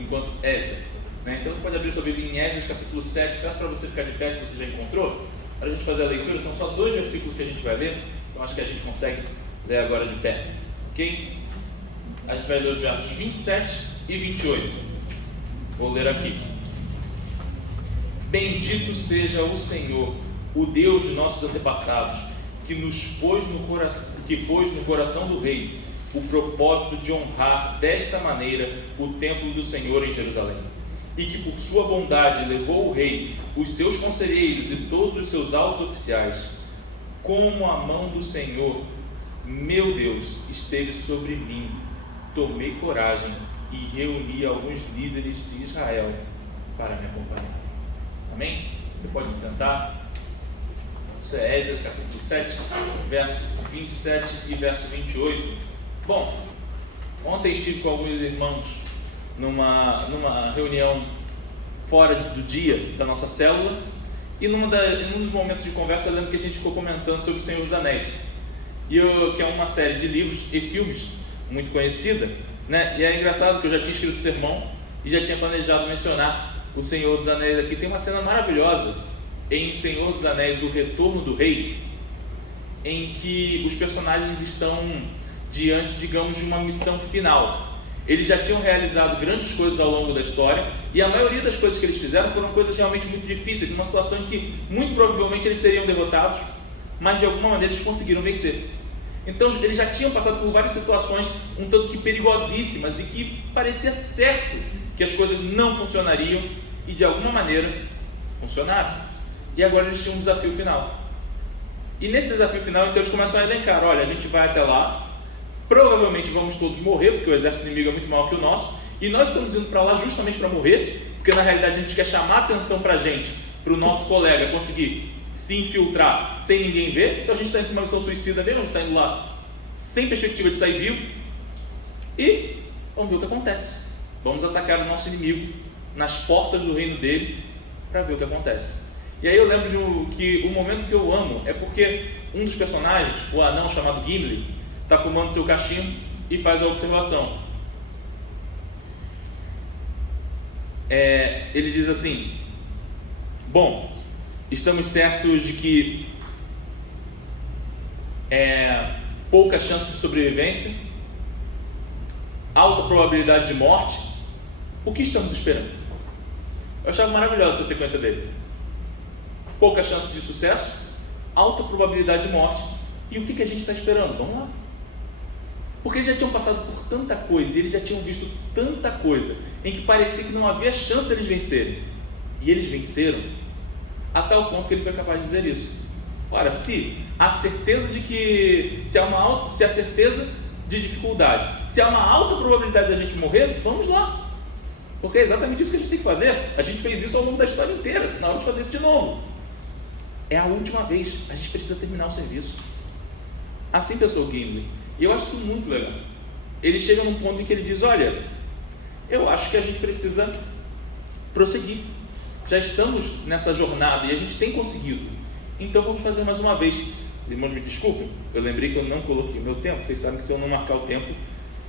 enquanto Esdras. Então você pode abrir sua Bíblia em Esdras capítulo 7, peço para você ficar de pé se você já encontrou, para a gente fazer a leitura. São só 2 versículos que a gente vai ler, então acho que a gente consegue ler agora de pé, ok? A gente vai ler os versos 27 e 28, vou ler aqui. Bendito seja o Senhor, o Deus de nossos antepassados, que pôs no coração do rei o propósito de honrar desta maneira o templo do Senhor em Jerusalém, e que por sua bondade levou o rei, os seus conselheiros e todos os seus altos oficiais, como a mão do Senhor, meu Deus, esteve sobre mim. Tomei coragem e reuni alguns líderes de Israel para me acompanhar. Amém? Você pode se sentar. Isso é Esdras capítulo 7, verso 27 e verso 28. Bom, ontem estive com alguns irmãos numa reunião fora do dia da nossa célula, e num dos momentos de conversa eu lembro que a gente ficou comentando sobre o Senhor dos Anéis, que é uma série de livros e filmes muito conhecida, né? E é engraçado que eu já tinha escrito o sermão e já tinha planejado mencionar o Senhor dos Anéis aqui. Tem uma cena maravilhosa em Senhor dos Anéis, do Retorno do Rei, em que os personagens estão diante, digamos, de uma missão final. Eles já tinham realizado grandes coisas ao longo da história, e a maioria das coisas que eles fizeram foram coisas realmente muito difíceis, numa situação em que muito provavelmente eles seriam derrotados, mas de alguma maneira eles conseguiram vencer. Então eles já tinham passado por várias situações um tanto que perigosíssimas, e que parecia certo que as coisas não funcionariam, e de alguma maneira funcionaram. E agora eles tinham um desafio final. E nesse desafio final, então, eles começam a elencar: olha, a gente vai até lá, provavelmente vamos todos morrer, porque o exército inimigo é muito maior que o nosso, e nós estamos indo para lá justamente para morrer, porque na realidade a gente quer chamar a atenção para a gente, para o nosso colega conseguir se infiltrar sem ninguém ver. Então a gente está indo para uma missão suicida mesmo, a gente está indo lá sem perspectiva de sair vivo, e vamos ver o que acontece. Vamos atacar o nosso inimigo nas portas do reino dele para ver o que acontece. E aí eu lembro que o momento que eu amo é porque um dos personagens, o anão chamado Gimli, está fumando seu cachimbo e faz a observação. Ele diz assim: bom, estamos certos de que pouca chance de sobrevivência, alta probabilidade de morte. O que estamos esperando? Eu achava maravilhosa essa sequência dele. Pouca chance de sucesso, alta probabilidade de morte. E o que a gente está esperando? Vamos lá. Porque eles já tinham passado por tanta coisa, e eles já tinham visto tanta coisa, em que parecia que não havia chance deles vencerem. E eles venceram, a tal ponto que ele foi capaz de dizer isso. Ora, se há certeza de que, se há certeza de dificuldade, se há uma alta probabilidade de a gente morrer, vamos lá. Porque é exatamente isso que a gente tem que fazer. A gente fez isso ao longo da história inteira, na hora de fazer isso de novo. É a última vez, a gente precisa terminar o serviço. Assim pensou o Gimli. E eu acho isso muito legal. Ele chega num ponto em que ele diz: olha, eu acho que a gente precisa prosseguir. Já estamos nessa jornada e a gente tem conseguido. Então vamos fazer mais uma vez. Os irmãos me desculpem, eu lembrei que eu não coloquei o meu tempo. Vocês sabem que se eu não marcar o tempo,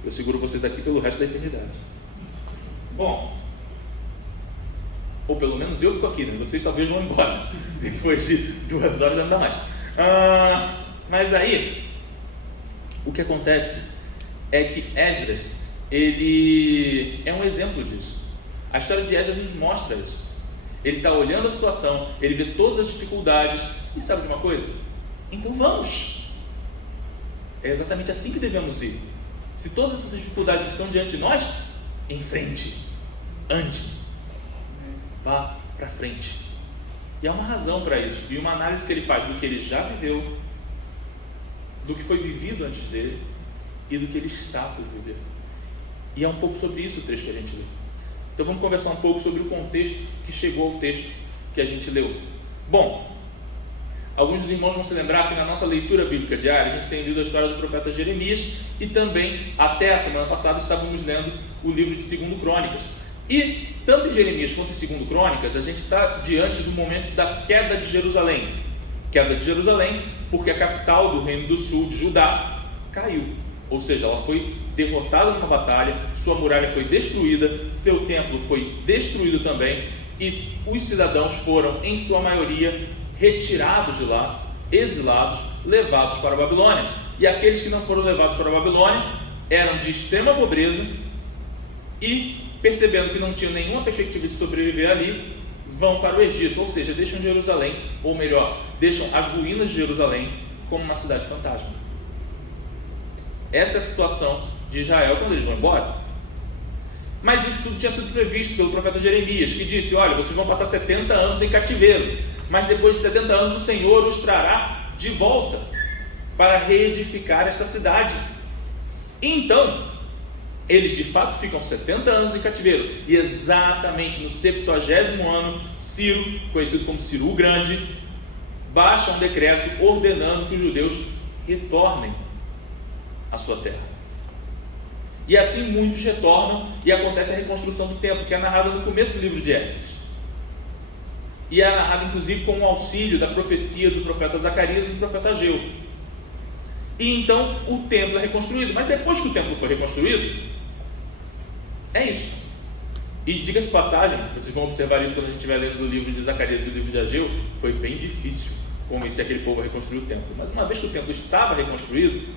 eu seguro vocês aqui pelo resto da eternidade. Bom, ou pelo menos eu fico aqui, né? Vocês talvez vão embora. Depois de 2 horas ainda mais. Mas aí, o que acontece é que Esdras, ele é um exemplo disso. A história de Esdras nos mostra isso. Ele está olhando a situação, ele vê todas as dificuldades, e sabe de uma coisa? Então vamos! É exatamente assim que devemos ir. Se todas essas dificuldades estão diante de nós, em frente, ande, vá para frente. E há uma razão para isso, e uma análise que ele faz do que ele já viveu, do que foi vivido antes dele e do que ele está por viver. E é um pouco sobre isso o texto que a gente lê. Então vamos conversar um pouco sobre o contexto que chegou ao texto que a gente leu. Bom, alguns dos irmãos vão se lembrar que na nossa leitura bíblica diária a gente tem lido a história do profeta Jeremias, e também até a semana passada estávamos lendo o livro de 2 Crônicas. E tanto em Jeremias quanto em 2 Crônicas a gente está diante do momento da queda de Jerusalém. Queda de Jerusalém porque a capital do reino do sul de Judá caiu, ou seja, ela foi derrotado numa batalha, sua muralha foi destruída, seu templo foi destruído também, e os cidadãos foram, em sua maioria, retirados de lá, exilados, levados para a Babilônia. E aqueles que não foram levados para a Babilônia eram de extrema pobreza e, percebendo que não tinham nenhuma perspectiva de sobreviver ali, vão para o Egito, ou seja, deixam Jerusalém, ou melhor, deixam as ruínas de Jerusalém como uma cidade fantasma. Essa é a situação de Israel quando eles vão embora. Mas isso tudo tinha sido previsto pelo profeta Jeremias, que disse: olha, vocês vão passar 70 anos em cativeiro, mas depois de 70 anos o Senhor os trará de volta para reedificar esta cidade. E então, eles de fato ficam 70 anos em cativeiro, e exatamente no 70º ano, Ciro, conhecido como Ciro o Grande, baixa um decreto ordenando que os judeus retornem à sua terra. E assim muitos retornam, e acontece a reconstrução do templo, que é narrada no começo do livro de Esdras. E é narrada inclusive com o auxílio da profecia do profeta Zacarias e do profeta Ageu. E então o templo é reconstruído. Mas depois que o templo foi reconstruído, é isso. E diga-se passagem, vocês vão observar isso quando a gente estiver lendo o livro de Zacarias e o livro de Ageu, foi bem difícil convencer aquele povo a reconstruir o templo. Mas uma vez que o templo estava reconstruído,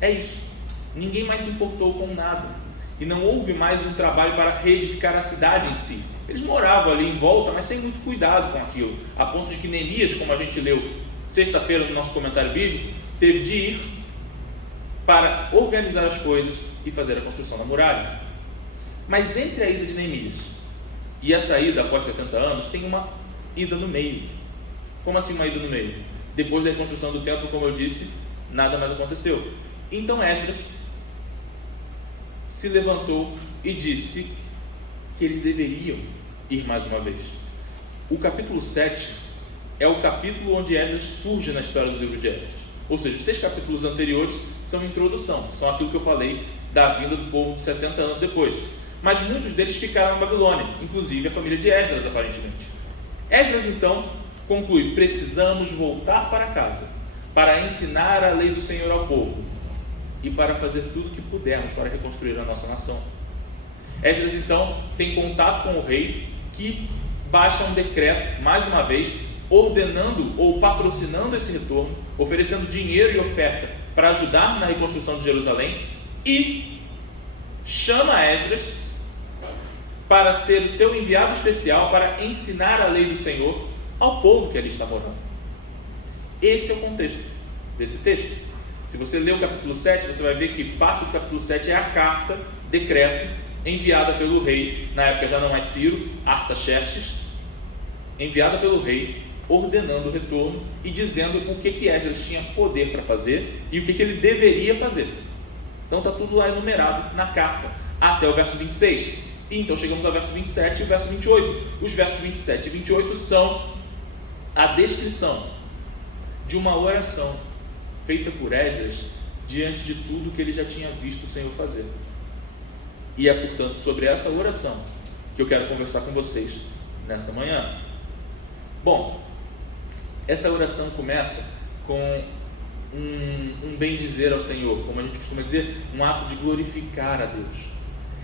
é isso. Ninguém mais se importou com nada. E não houve mais um trabalho para reedificar a cidade em si. Eles moravam ali em volta, mas sem muito cuidado com aquilo. A ponto de que Neemias, como a gente leu sexta-feira no nosso comentário bíblico, teve de ir para organizar as coisas e fazer a construção da muralha. Mas entre a ida de Neemias e a saída após 70 anos, tem uma ida no meio. Como assim uma ida no meio? Depois da reconstrução do templo, como eu disse, nada mais aconteceu. Então Esdras se levantou e disse que eles deveriam ir mais uma vez. O capítulo 7 é o capítulo onde Esdras surge na história do livro de Esdras. Ou seja, os 6 capítulos anteriores são introdução, são aquilo que eu falei da vinda do povo de 70 anos depois. Mas muitos deles ficaram na Babilônia, inclusive a família de Esdras, aparentemente. Esdras então conclui: precisamos voltar para casa para ensinar a lei do Senhor ao povo e para fazer tudo o que pudermos para reconstruir a nossa nação. Esdras então tem contato com o rei, que baixa um decreto, mais uma vez, ordenando ou patrocinando esse retorno, oferecendo dinheiro e oferta para ajudar na reconstrução de Jerusalém, e chama Esdras para ser o seu enviado especial para ensinar a lei do Senhor ao povo que ali está morando. Esse é o contexto desse texto. Se você ler o capítulo 7, você vai ver que parte do capítulo 7 é a carta, decreto, enviada pelo rei, na época já não mais Ciro, Artaxerxes, enviada pelo rei, ordenando o retorno e dizendo o que Esdras tinha poder para fazer e o que ele deveria fazer. Então está tudo lá enumerado na carta, até o verso 26. E então chegamos ao verso 27 e o verso 28. Os versos 27 e 28 são a descrição de uma oração feita por Esdras diante de tudo que ele já tinha visto o Senhor fazer. E é, portanto, sobre essa oração que eu quero conversar com vocês nessa manhã. Bom, essa oração começa com um bem-dizer ao Senhor, como a gente costuma dizer, um ato de glorificar a Deus.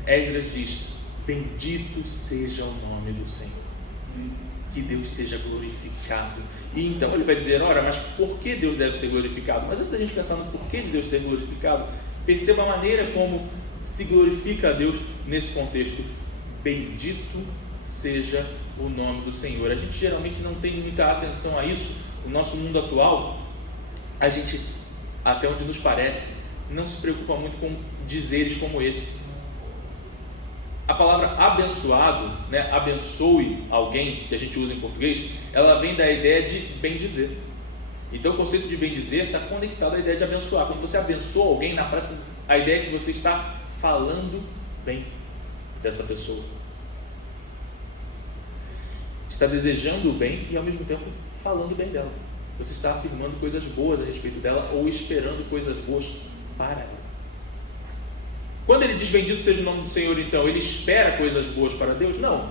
Esdras diz: bendito seja o nome do Senhor, que Deus seja glorificado. E então ele vai dizer: ora, mas por que Deus deve ser glorificado? Mas antes da gente pensar no porquê de Deus ser glorificado, perceba a maneira como se glorifica a Deus nesse contexto. Bendito seja o nome do Senhor. A gente geralmente não tem muita atenção a isso. No nosso mundo atual, a gente, até onde nos parece, não se preocupa muito com dizeres como esse. A palavra abençoado, né, abençoe alguém, que a gente usa em português, ela vem da ideia de bem dizer. Então o conceito de bem dizer está conectado à ideia de abençoar. Quando você abençoa alguém, na prática, a ideia é que você está falando bem dessa pessoa, está desejando o bem e ao mesmo tempo falando bem dela. Você está afirmando coisas boas a respeito dela ou esperando coisas boas para ela. Quando ele diz bendito seja o nome do Senhor, então, ele espera coisas boas para Deus? Não.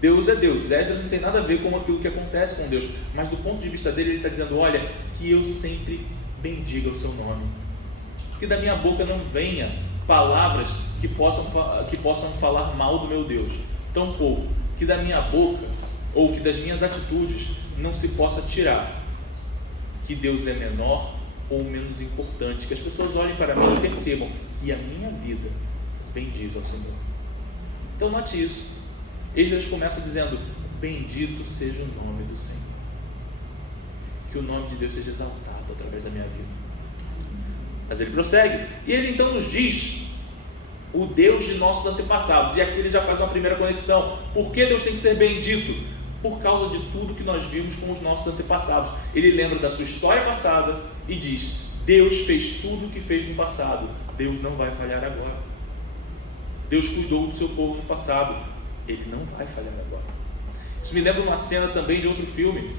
Deus é Deus. Esdras não tem nada a ver com aquilo que acontece com Deus. Mas do ponto de vista dele, ele está dizendo: olha, que eu sempre bendiga o seu nome. Que da minha boca não venha palavras que possam falar mal do meu Deus, tampouco que da minha boca ou que das minhas atitudes não se possa tirar que Deus é menor ou menos importante, que as pessoas olhem para mim e percebam que a minha vida bendiz ao Senhor. Então note isso. Esdras começa dizendo: bendito seja o nome do Senhor, que o nome de Deus seja exaltado através da minha vida. Mas ele prossegue, e ele então nos diz o Deus de nossos antepassados, e aqui ele já faz uma primeira conexão. Por que Deus tem que ser bendito? Por causa de tudo que nós vimos com os nossos antepassados. Ele lembra da sua história passada e diz: Deus fez tudo o que fez no passado, Deus não vai falhar agora. Deus cuidou do seu povo no passado, Ele não vai falhar agora. Isso me lembra uma cena também de outro filme,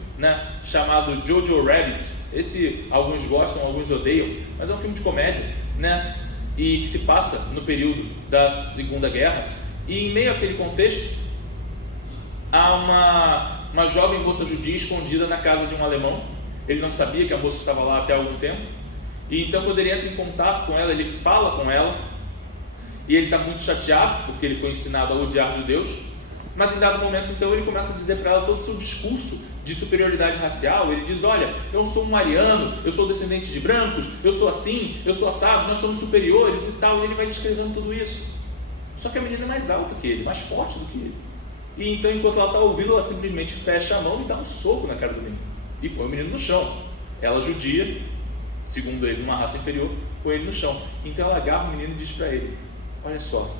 chamado Jojo Rabbit. Esse alguns gostam, alguns odeiam, mas é um filme de comédia, e que se passa no período da Segunda Guerra. E em meio àquele contexto, há uma jovem moça judia escondida na casa de um alemão. Ele não sabia que a moça estava lá até algum tempo, e então quando ele entra em contato com ela, ele fala com ela, e ele está muito chateado, porque ele foi ensinado a odiar judeus. Mas em dado momento, então, ele começa a dizer para ela todo o seu discurso de superioridade racial. Ele diz: olha, eu sou um ariano, eu sou descendente de brancos, eu sou assim, eu sou assado, nós somos superiores e tal. E ele vai descrevendo tudo isso. Só que a menina é mais alta que ele, mais forte do que ele. E então, enquanto ela está ouvindo, ela simplesmente fecha a mão e dá um soco na cara do menino. E põe o menino no chão. Ela, judia, segundo ele, uma raça inferior, põe ele no chão. Então ela agarra o menino e diz para ele: olha só,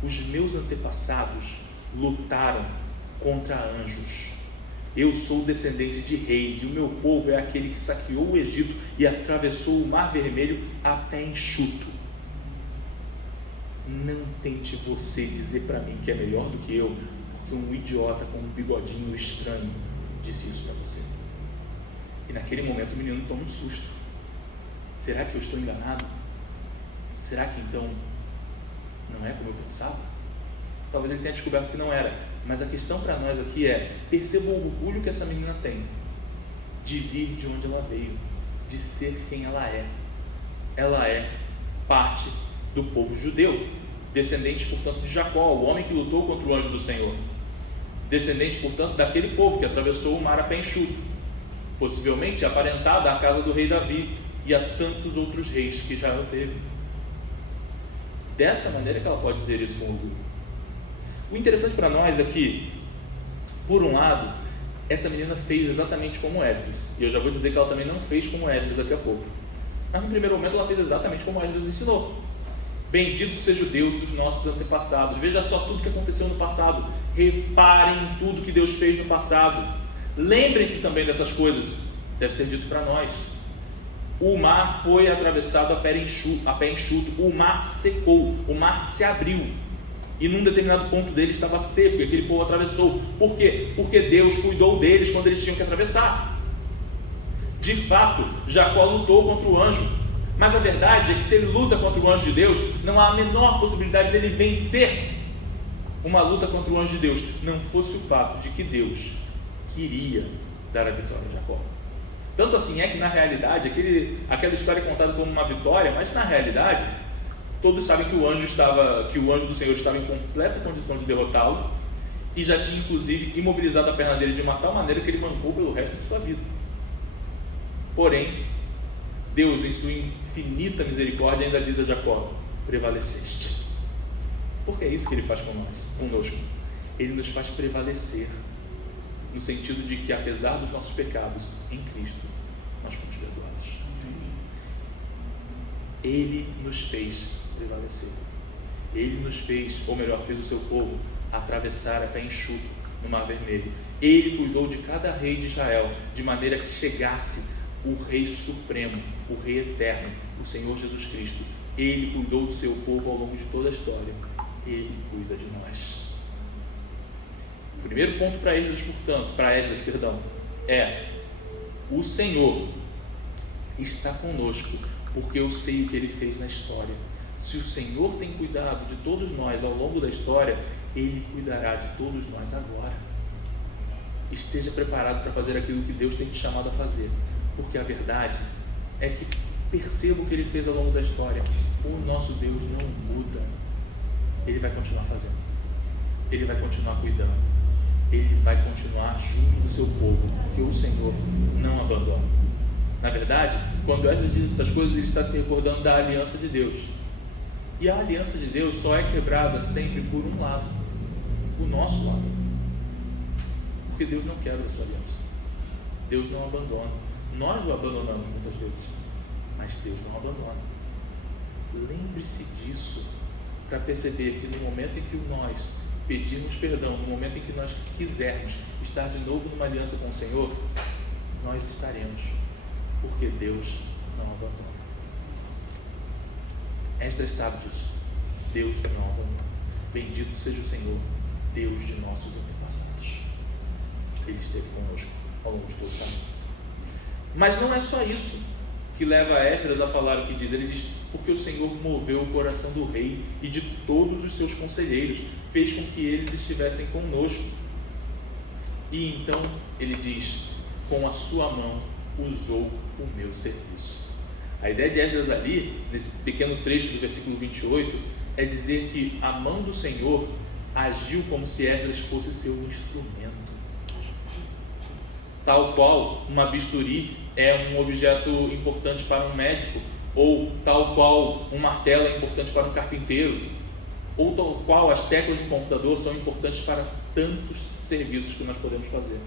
os meus antepassados lutaram contra anjos. Eu sou descendente de reis, e o meu povo é aquele que saqueou o Egito e atravessou o Mar Vermelho a pé enxuto. Não tente você dizer para mim que é melhor do que eu, porque um idiota com um bigodinho estranho disse isso para você. E naquele momento o menino toma um susto. Será que eu estou enganado? Será que então não é como eu pensava? Talvez ele tenha descoberto que não era. Mas a questão para nós aqui é: perceba o orgulho que essa menina tem de vir de onde ela veio, de ser quem ela é. Ela é parte do povo judeu, descendente, portanto, de Jacó, o homem que lutou contra o anjo do Senhor, descendente, portanto, daquele povo que atravessou o mar a pé enxuto, possivelmente aparentada à casa do rei Davi e a tantos outros reis que Israel teve. Dessa maneira que ela pode dizer isso com orgulho. O interessante para nós é que, por um lado, essa menina fez exatamente como Esdras, e eu já vou dizer que ela também não fez como Esdras daqui a pouco, mas no primeiro momento ela fez exatamente como Esdras ensinou: bendito seja o Deus dos nossos antepassados. Veja só tudo que aconteceu no passado, reparem em tudo que Deus fez no passado, lembrem-se também dessas coisas. Deve ser dito para nós: o mar foi atravessado a pé enxuto, o mar secou, o mar se abriu, e num determinado ponto dele estava seco, e aquele povo atravessou. Por quê? Porque Deus cuidou deles quando eles tinham que atravessar. De fato, Jacó lutou contra o anjo, mas a verdade é que se ele luta contra o anjo de Deus, não há a menor possibilidade dele vencer uma luta contra o anjo de Deus, não fosse o fato de que Deus queria dar a vitória a Jacó. Tanto assim é que na realidade, aquela história é contada como uma vitória, mas na realidade, todos sabem que o anjo do Senhor estava em completa condição de derrotá-lo, e já tinha inclusive imobilizado a perna dele de uma tal maneira que ele mancou pelo resto de sua vida. Porém, Deus, em sua infinita misericórdia, ainda diz a Jacó: prevaleceste. Porque é isso que ele faz conosco. Ele nos faz prevalecer, no sentido de que, apesar dos nossos pecados, em Cristo nós fomos perdoados. Ele nos fez prevalecer. Ele nos fez, ou melhor, fez o seu povo atravessar a pé enxuto no Mar Vermelho. Ele cuidou de cada rei de Israel, de maneira que chegasse o Rei Supremo, o Rei Eterno, o Senhor Jesus Cristo. Ele cuidou do seu povo ao longo de toda a história. Ele cuida de nós. O primeiro ponto para Esdras, é: o Senhor está conosco, porque eu sei o que Ele fez na história. Se o Senhor tem cuidado de todos nós ao longo da história, Ele cuidará de todos nós agora. Esteja preparado para fazer aquilo que Deus tem te chamado a fazer, porque a verdade é que perceba o que Ele fez ao longo da história. o nosso Deus não muda. Ele vai continuar fazendo, Ele vai continuar cuidando, Ele vai continuar junto do seu povo, porque o Senhor não abandona. Na verdade, quando Esdras diz essas coisas, ele está se recordando da aliança de Deus. E a aliança de Deus só é quebrada sempre por um lado, o nosso lado. Porque Deus não quebra a sua aliança. Deus não abandona. Nós o abandonamos muitas vezes, mas Deus não abandona. Lembre-se disso, para perceber que no momento em que nós pedirmos perdão, no momento em que nós quisermos estar de novo numa aliança com o Senhor, nós estaremos, porque Deus não abandona. Esdras sabe disso. Deus não abandona. Bendito seja o Senhor, Deus de nossos antepassados. Ele esteve conosco ao longo de todo o caminho. Mas não é só isso que leva Esdras a falar o que diz. Ele diz: porque o Senhor moveu o coração do rei e de todos os seus conselheiros, fez com que eles estivessem conosco. E então ele diz: com a sua mão usou o meu serviço. A ideia de Esdras ali, nesse pequeno trecho do versículo 28, é dizer que a mão do Senhor agiu como se Esdras fosse seu instrumento. Tal qual uma bisturi é um objeto importante para um médico, ou tal qual um martelo é importante para um carpinteiro, ou tal qual as teclas de um computador são importantes para tantos serviços que nós podemos fazer.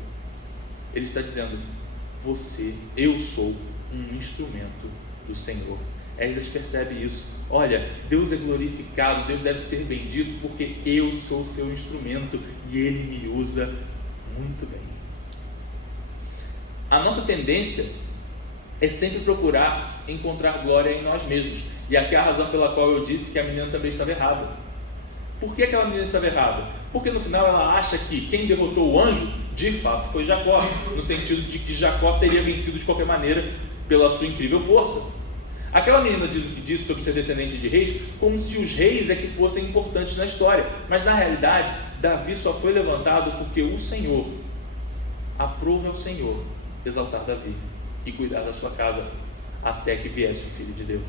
Ele está dizendo: eu sou um instrumento do Senhor. Esdras percebe isso. Olha, Deus é glorificado, Deus deve ser bendito, porque eu sou seu instrumento e Ele me usa muito bem. A nossa tendência é sempre procurar encontrar glória em nós mesmos. E aqui é a razão pela qual eu disse que a menina também estava errada. Por que aquela menina estava errada? Porque no final ela acha que quem derrotou o anjo, de fato, foi Jacó, no sentido de que Jacó teria vencido de qualquer maneira pela sua incrível força. Aquela menina disse sobre ser descendente de reis, como se os reis é que fossem importantes na história. Mas na realidade, Davi só foi levantado porque o Senhor, aprove ao Senhor exaltar Davi e cuidar da sua casa até que viesse o Filho de Deus.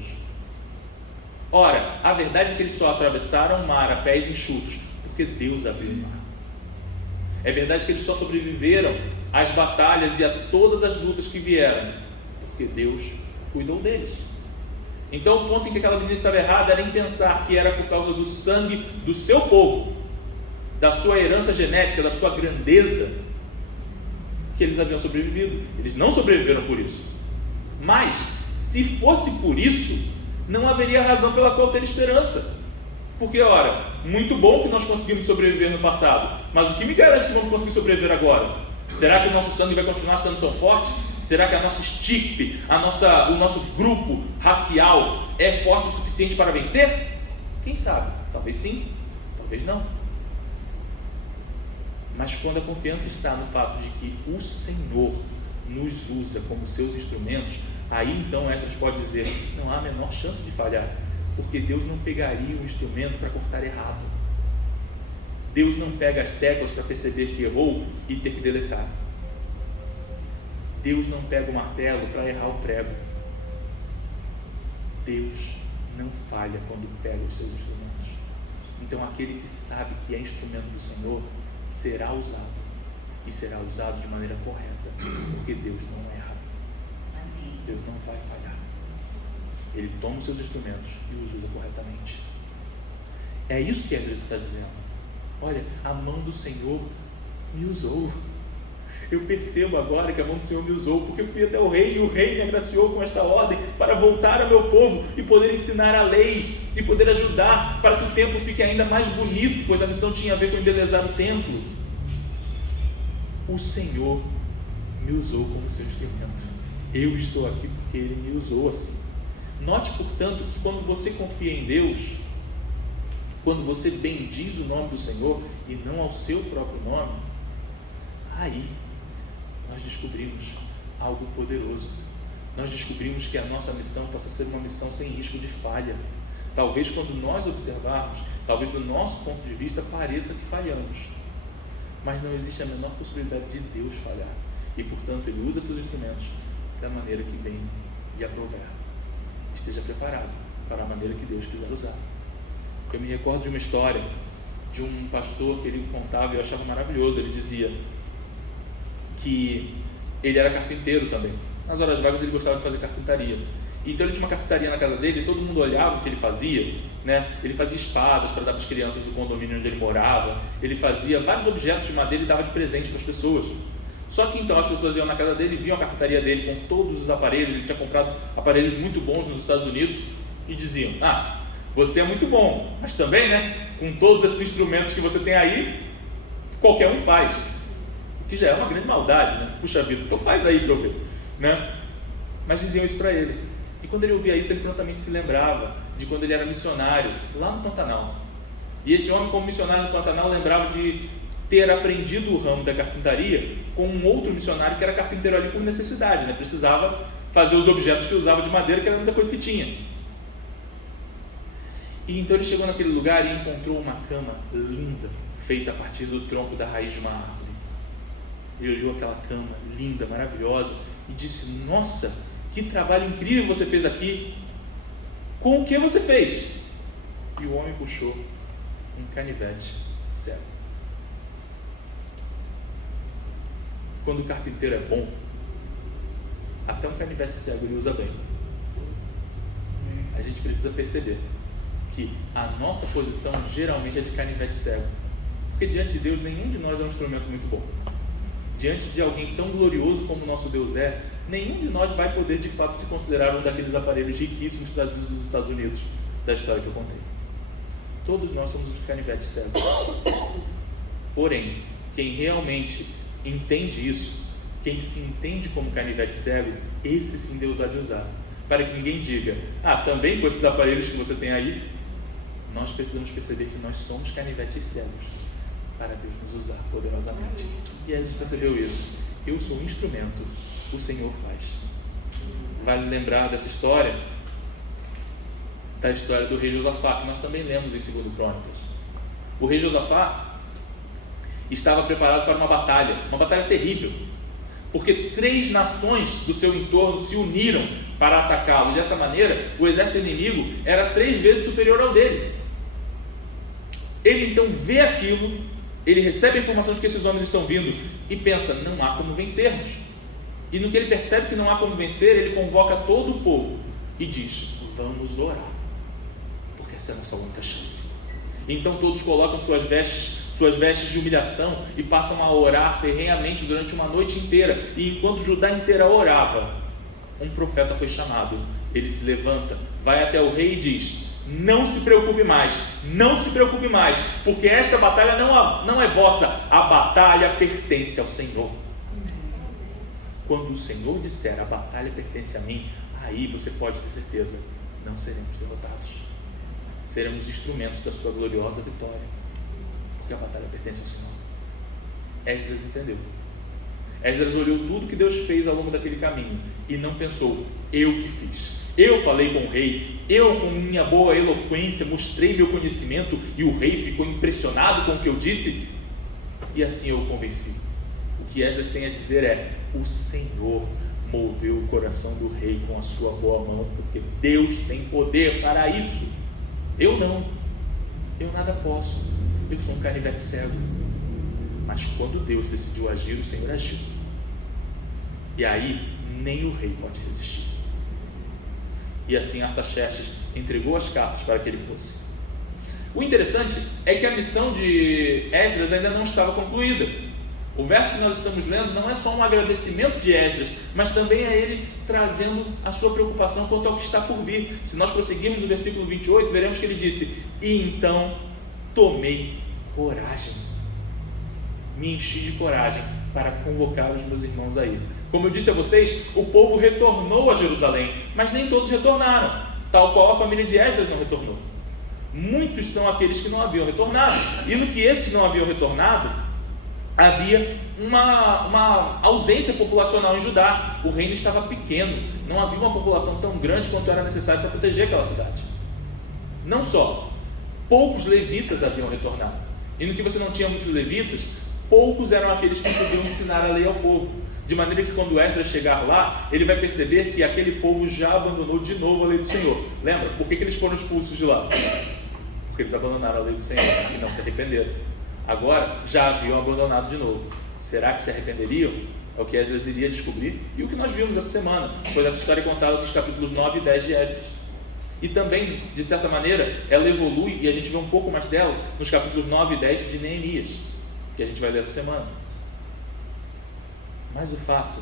Ora, a verdade é que eles só atravessaram o mar a pés enxutos porque Deus abriu o mar. É verdade que eles só sobreviveram às batalhas e a todas as lutas que vieram porque Deus cuidou deles. Então o ponto em que aquela menina estava errada era em pensar que era por causa do sangue do seu povo, da sua herança genética, da sua grandeza, que eles haviam sobrevivido. Eles não sobreviveram por isso. Mas, se fosse por isso, não haveria razão pela qual ter esperança. Porque, ora, muito bom que nós conseguimos sobreviver no passado, mas o que me garante que vamos conseguir sobreviver agora? Será que o nosso sangue vai continuar sendo tão forte? Será que a nossa estirpe, o nosso grupo racial é forte o suficiente para vencer? Quem sabe? Talvez sim, talvez não. Mas quando a confiança está no fato de que o Senhor nos usa como seus instrumentos, aí então Esdras pode dizer: não há a menor chance de falhar, porque Deus não pegaria um instrumento para cortar errado. Deus não pega as teclas para perceber que errou e ter que deletar. Deus não pega o martelo para errar o prego. Deus não falha quando pega os seus instrumentos. Então aquele que sabe que é instrumento do Senhor será usado, e será usado de maneira correta, porque Deus não erra. Deus não vai falhar. Ele toma os seus instrumentos e os usa corretamente. É isso que Esdras está dizendo. Olha, a mão do Senhor me usou. Eu percebo agora que a mão do Senhor me usou, porque eu fui até o rei, e o rei me agraciou com esta ordem para voltar ao meu povo e poder ensinar a lei, e poder ajudar para que o templo fique ainda mais bonito, pois a missão tinha a ver com embelezar o templo. O Senhor me usou como seu instrumento. Eu estou aqui porque Ele me usou assim. Note, portanto, que quando você confia em Deus, quando você bendiz o nome do Senhor e não ao seu próprio nome, aí nós descobrimos algo poderoso. Nós descobrimos que a nossa missão passa a ser uma missão sem risco de falha. Talvez quando nós observarmos, talvez do nosso ponto de vista pareça que falhamos, mas não existe a menor possibilidade de Deus falhar. E portanto Ele usa seus instrumentos da maneira que bem lhe aprouver. Esteja preparado, para a maneira que Deus quiser usar. Eu me recordo de uma história de um pastor que ele contava e eu achava maravilhoso. Ele dizia que ele era carpinteiro também. Nas horas vagas ele gostava de fazer carpintaria. Então ele tinha uma carpintaria na casa dele e todo mundo olhava o que ele fazia, né? Ele fazia espadas para dar para as crianças do condomínio onde ele morava. Ele fazia vários objetos de madeira e dava de presente para as pessoas. Só que então as pessoas iam na casa dele, viam a carpintaria dele com todos os aparelhos. Ele tinha comprado aparelhos muito bons nos Estados Unidos e diziam: você é muito bom, mas também, né, com todos esses instrumentos que você tem aí, qualquer um faz. O que já é uma grande maldade, né? Puxa vida, então faz aí para eu ver, né? Mas diziam isso para ele. E quando ele ouvia isso, ele prontamente se lembrava de quando ele era missionário lá no Pantanal. E esse homem, como missionário no Pantanal, lembrava de ter aprendido o ramo da carpintaria com um outro missionário que era carpinteiro ali por necessidade, né? Precisava fazer os objetos que usava de madeira, que era a única coisa que tinha. E então ele chegou naquele lugar e encontrou uma cama linda, feita a partir do tronco da raiz de uma árvore. Ele olhou aquela cama linda, maravilhosa, e disse: nossa, que trabalho incrível você fez aqui. Com o que você fez? E o homem puxou um canivete cego. Quando o carpinteiro é bom, até um canivete cego ele usa bem. A gente precisa perceber que a nossa posição geralmente é de canivete cego, porque diante de Deus nenhum de nós é um instrumento muito bom. Diante de alguém tão glorioso como o nosso Deus é, nenhum de nós vai poder de fato se considerar um daqueles aparelhos riquíssimos trazidos dos Estados Unidos, da história que eu contei. Todos nós somos os canivetes cegos. Porém, quem realmente entende isso, quem se entende como canivete cego, esse sim Deus há de usar, para que ninguém diga: também com esses aparelhos que você tem aí. Nós precisamos perceber que nós somos canivetes cegos para Deus nos usar poderosamente. E a gente percebeu isso. Eu sou um instrumento, o Senhor faz. Vale lembrar dessa história, da história do rei Josafá, que nós também lemos em 2 Crônicas. O rei Josafá estava preparado para uma batalha terrível, porque 3 nações do seu entorno se uniram para atacá-lo, e dessa maneira o exército inimigo era 3 vezes superior ao dele. Ele então vê aquilo, ele recebe a informação de que esses homens estão vindo e pensa: não há como vencermos. E no que ele percebe que não há como vencer, ele convoca todo o povo e diz: vamos orar, porque essa é a nossa única chance. Então todos colocam suas vestes de humilhação e passam a orar ferrenhamente durante uma noite inteira. E enquanto Judá inteira orava, um profeta foi chamado. Ele se levanta, vai até o rei e diz: não se preocupe mais, porque esta batalha não é vossa, a batalha pertence ao Senhor. Quando o Senhor disser: a batalha pertence a mim, aí você pode ter certeza, não seremos derrotados, seremos instrumentos da sua gloriosa vitória, porque a batalha pertence ao Senhor. Esdras entendeu. Esdras olhou tudo que Deus fez ao longo daquele caminho e não pensou: eu que fiz, eu falei com o rei, eu com minha boa eloquência mostrei meu conhecimento e o rei ficou impressionado com o que eu disse e assim eu o convenci. O que Esdras tem a dizer é: o Senhor moveu o coração do rei com a sua boa mão, porque Deus tem poder para isso. Eu não, eu nada posso, eu sou um canivete cego. Mas quando Deus decidiu agir, o Senhor agiu. E aí nem o rei pode resistir. E assim Artaxerxes entregou as cartas para que ele fosse. O interessante é que a missão de Esdras ainda não estava concluída. O verso que nós estamos lendo não é só um agradecimento de Esdras, mas também é ele trazendo a sua preocupação quanto ao que está por vir. Se nós prosseguirmos no versículo 28, veremos que ele disse: e então tomei coragem, me enchi de coragem para convocar os meus irmãos a ir. Como eu disse a vocês, o povo retornou a Jerusalém, mas nem todos retornaram, tal qual a família de Esdras não retornou. Muitos são aqueles que não haviam retornado, e no que esses não haviam retornado, havia uma ausência populacional em Judá. O reino estava pequeno, não havia uma população tão grande quanto era necessário para proteger aquela cidade. Não só, poucos levitas haviam retornado, e no que você não tinha muitos levitas, poucos eram aqueles que podiam ensinar a lei ao povo, de maneira que quando Esdras chegar lá, ele vai perceber que aquele povo já abandonou de novo a lei do Senhor. Lembra? Por que eles foram expulsos de lá? Porque eles abandonaram a lei do Senhor e não se arrependeram. Agora já haviam abandonado de novo. Será que se arrependeriam? É o que Esdras iria descobrir, e o que nós vimos essa semana, foi essa história contada nos capítulos 9 e 10 de Esdras. E também, de certa maneira, ela evolui, e a gente vê um pouco mais dela nos capítulos 9 e 10 de Neemias, que a gente vai ler essa semana. Mas o fato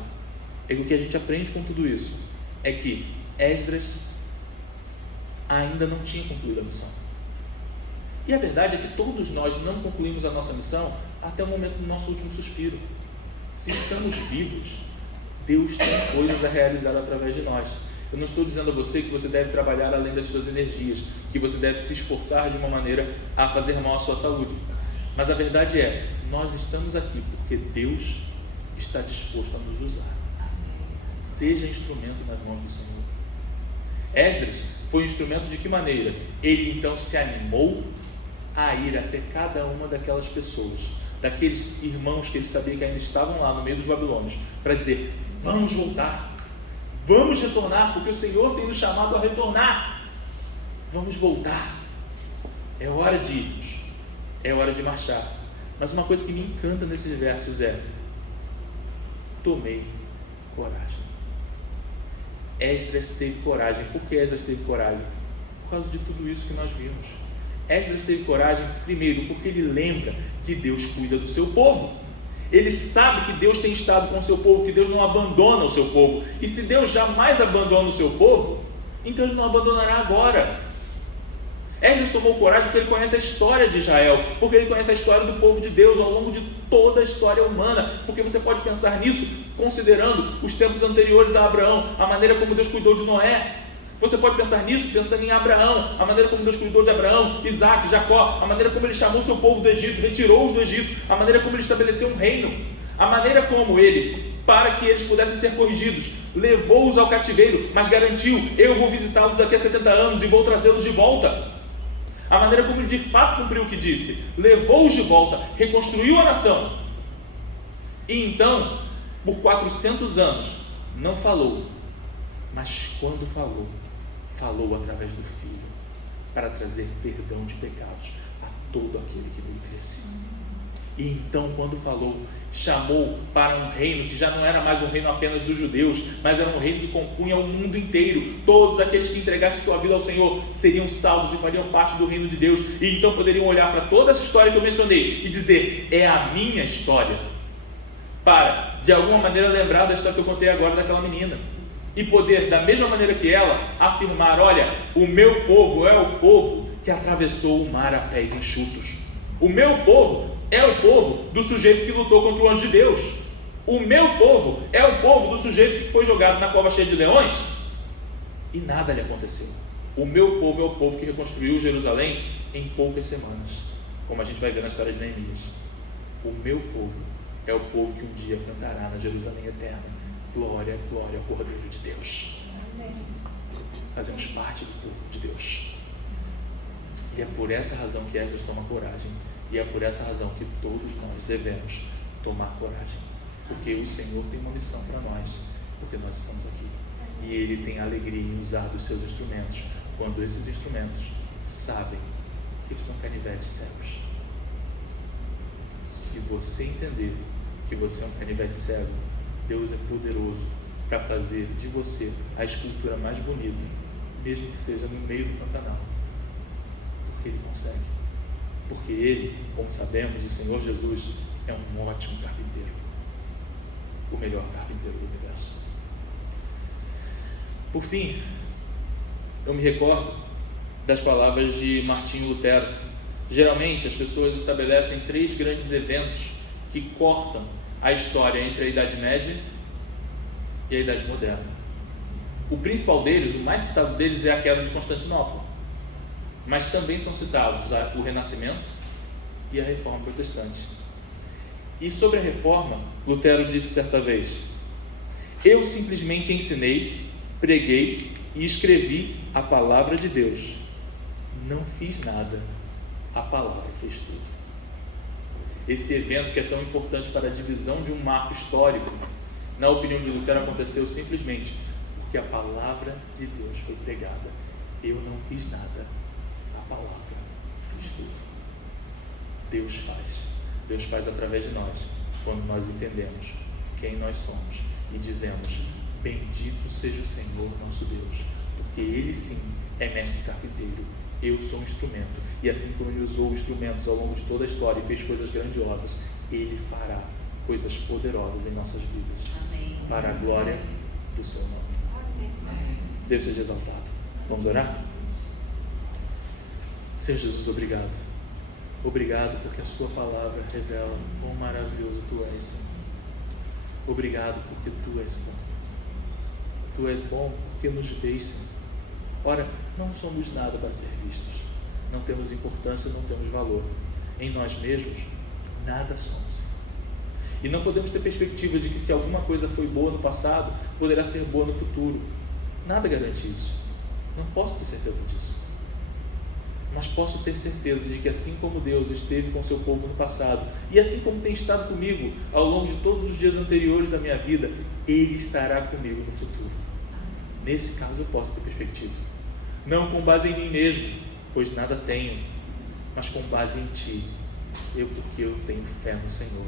é que o que a gente aprende com tudo isso é que Esdras ainda não tinha concluído a missão. E a verdade é que todos nós não concluímos a nossa missão até o momento do nosso último suspiro. Se estamos vivos, Deus tem coisas a realizar através de nós. Eu não estou dizendo a você que você deve trabalhar além das suas energias, que você deve se esforçar de uma maneira a fazer mal à sua saúde. Mas a verdade é, nós estamos aqui porque Deus está disposto a nos usar. Seja instrumento nas mãos do Senhor. Esdras foi um instrumento de que maneira? Ele então se animou a ir até cada uma daquelas pessoas, daqueles irmãos que ele sabia que ainda estavam lá no meio dos babilônios, para dizer: vamos voltar, vamos retornar, porque o Senhor tem nos chamado a retornar, vamos voltar, é hora de irmos, é hora de marchar. Mas uma coisa que me encanta nesses versos é: tomei coragem. Esdras teve coragem. Por que Esdras teve coragem? Por causa de tudo isso que nós vimos. Esdras teve coragem, primeiro, porque ele lembra que Deus cuida do seu povo. Ele sabe que Deus tem estado com o seu povo, que Deus não abandona o seu povo. E se Deus jamais abandona o seu povo, então ele não abandonará agora. Esdras tomou coragem porque ele conhece a história de Israel, porque ele conhece a história do povo de Deus ao longo de toda a história humana, porque você pode pensar nisso considerando os tempos anteriores a Abraão, a maneira como Deus cuidou de Noé. Você pode pensar nisso pensando em Abraão, a maneira como Deus cuidou de Abraão, Isaac, Jacó, a maneira como ele chamou o seu povo do Egito, retirou-os do Egito, a maneira como ele estabeleceu um reino, a maneira como ele, para que eles pudessem ser corrigidos, levou-os ao cativeiro, mas garantiu: eu vou visitá-los daqui a 70 anos e vou trazê-los de volta. A maneira como ele de fato cumpriu o que disse, levou-os de volta, reconstruiu a nação. E então, por 400 anos, não falou, mas quando falou, falou através do Filho, para trazer perdão de pecados a todo aquele que lhe cresce. E então, quando falou, chamou para um reino que já não era mais um reino apenas dos judeus, mas era um reino que compunha o mundo inteiro. Todos aqueles que entregassem sua vida ao Senhor seriam salvos e fariam parte do reino de Deus. E então poderiam olhar para toda essa história que eu mencionei e dizer: é a minha história, para, de alguma maneira, lembrar da história que eu contei agora daquela menina, e poder, da mesma maneira que ela, afirmar: olha, o meu povo é o povo que atravessou o mar a pés enxutos. O meu povo é o povo do sujeito que lutou contra o anjo de Deus. O meu povo é o povo do sujeito que foi jogado na cova cheia de leões e nada lhe aconteceu. O meu povo é o povo que reconstruiu Jerusalém em poucas semanas, como a gente vai ver na história de Neemias. O meu povo é o povo que um dia cantará na Jerusalém eterna: glória, glória ao Cordeiro de Deus. Fazemos parte do povo de Deus. E é por essa razão que Esdras toma coragem. E é por essa razão que todos nós devemos tomar coragem. Porque o Senhor tem uma missão para nós. Porque nós estamos aqui. E Ele tem alegria em usar os seus instrumentos, quando esses instrumentos sabem que são canivetes cegos. Se você entender que você é um canivete cego, Deus é poderoso para fazer de você a escultura mais bonita, mesmo que seja no meio do Pantanal. Porque Ele consegue. Porque Ele, como sabemos, o Senhor Jesus é um ótimo carpinteiro, o melhor carpinteiro do universo. Por fim, eu me recordo das palavras de Martinho Lutero. Geralmente as pessoas estabelecem 3 grandes eventos que cortam a história entre a Idade Média e a Idade Moderna. O principal deles, o mais citado deles, é a queda de Constantinopla. Mas também são citados o Renascimento e a Reforma Protestante. E sobre a Reforma, Lutero disse certa vez: eu simplesmente ensinei, preguei e escrevi a palavra de Deus. Não fiz nada, a palavra fez tudo. esse evento que é tão importante para a divisão de um marco histórico, na opinião de Lutero, aconteceu simplesmente porque a palavra de Deus foi pregada. Eu não fiz nada, a palavra fez tudo. Deus faz através de nós, quando nós entendemos quem nós somos e dizemos: bendito seja o Senhor nosso Deus, porque Ele sim é mestre carpinteiro, eu sou um instrumento, e assim como Ele usou instrumentos ao longo de toda a história e fez coisas grandiosas, Ele fará coisas poderosas em nossas vidas. Amém. Para a glória do seu nome. Amém. Deus seja exaltado. Vamos orar? Senhor Jesus, obrigado. Obrigado porque a sua palavra revela quão maravilhoso tu és, Senhor. Obrigado porque tu és bom. Tu és bom porque nos vês, Senhor. Ora, não somos nada para ser vistos. Não temos importância, não temos valor. Em nós mesmos, nada somos. E não podemos ter perspectiva de que se alguma coisa foi boa no passado, poderá ser boa no futuro. Nada garante isso. Não posso ter certeza disso. Mas posso ter certeza de que assim como Deus esteve com seu povo no passado, e assim como tem estado comigo ao longo de todos os dias anteriores da minha vida, Ele estará comigo no futuro. Nesse caso eu posso ter perspectiva. Não com base em mim mesmo, pois nada tenho, mas com base em Ti. Porque eu tenho fé no Senhor.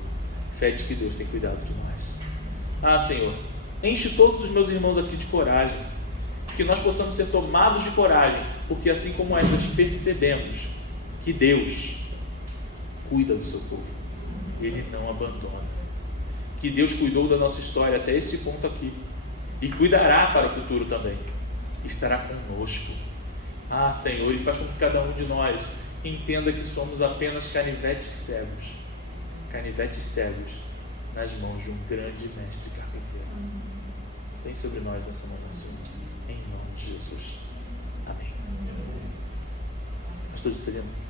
Fé de que Deus tem cuidado de nós. Senhor, enche todos os meus irmãos aqui de coragem, que nós possamos ser tomados de coragem, porque assim como nós percebemos que Deus cuida do seu povo, Ele não abandona, que Deus cuidou da nossa história até esse ponto aqui, e cuidará para o futuro também, estará conosco. Senhor, e faz com que cada um de nós entenda que somos apenas canivetes cegos nas mãos de um grande mestre carpinteiro. Vem sobre nós nessa manhã, Senhor, em nome de Jesus. Amém. Pastor Juscelino.